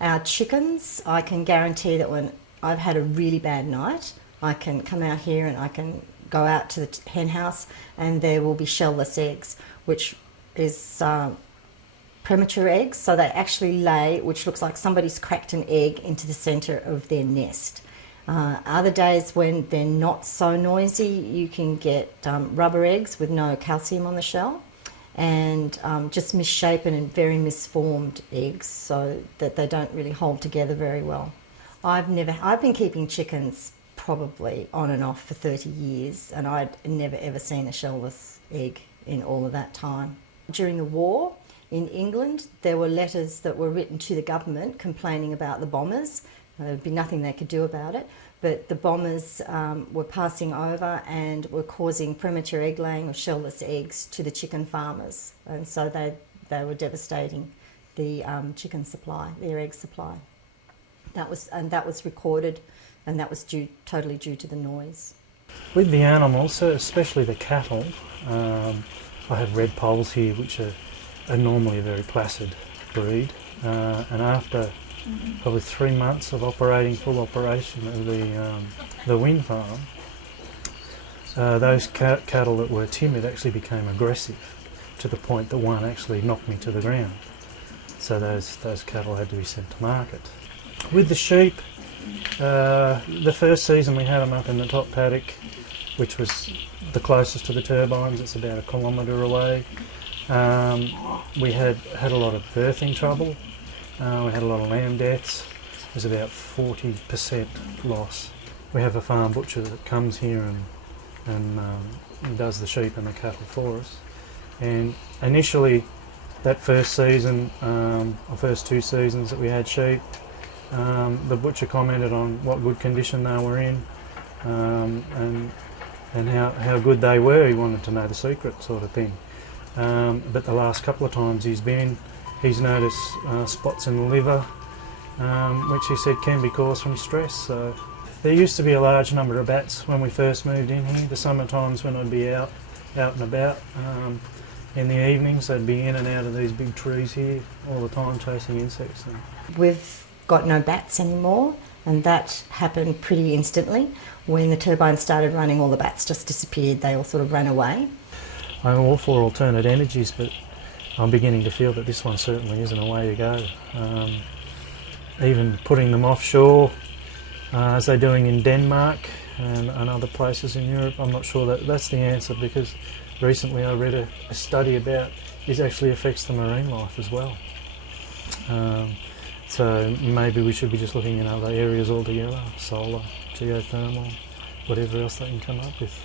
Our chickens, I can guarantee that when I've had a really bad night, I can come out here and I can go out to the hen house and there will be shellless eggs, which is premature eggs, so they actually lay, which looks like somebody's cracked an egg into the centre of their nest. Other days when they're not so noisy, you can get rubber eggs with no calcium on the shell, and just misshapen and very misformed eggs so that they don't really hold together very well. I've been keeping chickens probably on and off for 30 years, and I'd never ever seen a shellless egg in all of that time. During the war in England, there were letters that were written to the government complaining about the bombers. There'd be nothing they could do about it, but the bombers were passing over and were causing premature egg laying of shellless eggs to the chicken farmers, and so they were devastating the chicken supply, their egg supply. That was recorded, and that was totally due to the noise. With the animals, especially the cattle, I have red poles here, which are normally a very placid breed, and after probably 3 months of full operation of the wind farm, those cattle that were timid actually became aggressive to the point that one actually knocked me to the ground. So those cattle had to be sent to market. With the sheep, the first season we had them up in the top paddock, which was the closest to the turbines. It's about 1 kilometre away. We had a lot of birthing trouble. We had a lot of lamb deaths. There's about 40% loss. We have a farm butcher that comes here and does the sheep and the cattle for us. And initially, that first season, or first 2 seasons that we had sheep, the butcher commented on what good condition they were in, and how good they were. He wanted to know the secret, sort of thing. But the last couple of times he's noticed spots in the liver, which he said can be caused from stress. So there used to be a large number of bats when we first moved in here. The summer times when I'd be out and about. In the evenings they'd be in and out of these big trees here all the time chasing insects. We've got no bats anymore, and that happened pretty instantly. When the turbine started running, all the bats just disappeared. They all sort of ran away. I'm all for alternate energies, but I'm beginning to feel that this one certainly isn't a way to go. Even putting them offshore, as they're doing in Denmark and other places in Europe, I'm not sure that that's the answer, because recently I read a study about it actually affects the marine life as well. So maybe we should be just looking in other areas altogether, solar, geothermal, whatever else they can come up with.